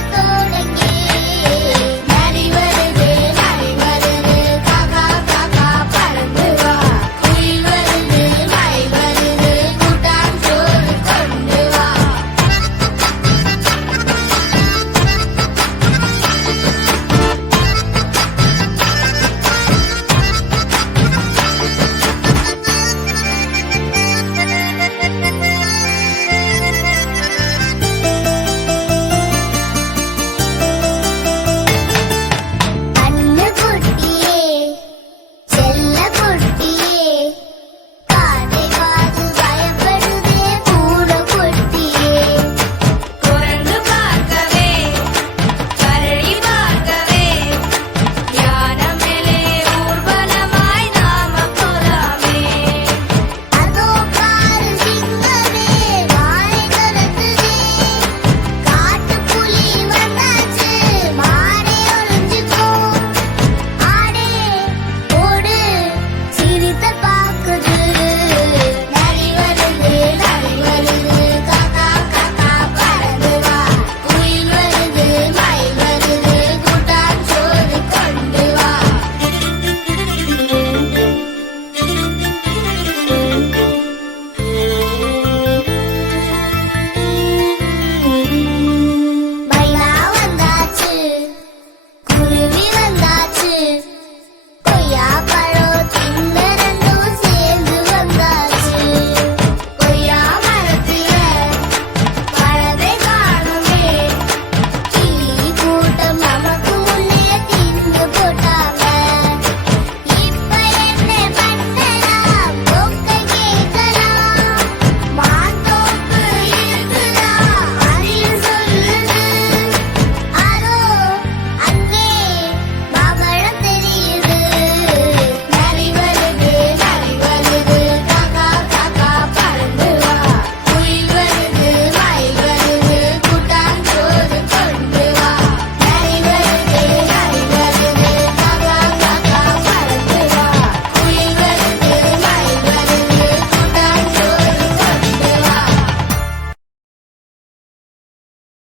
Go again.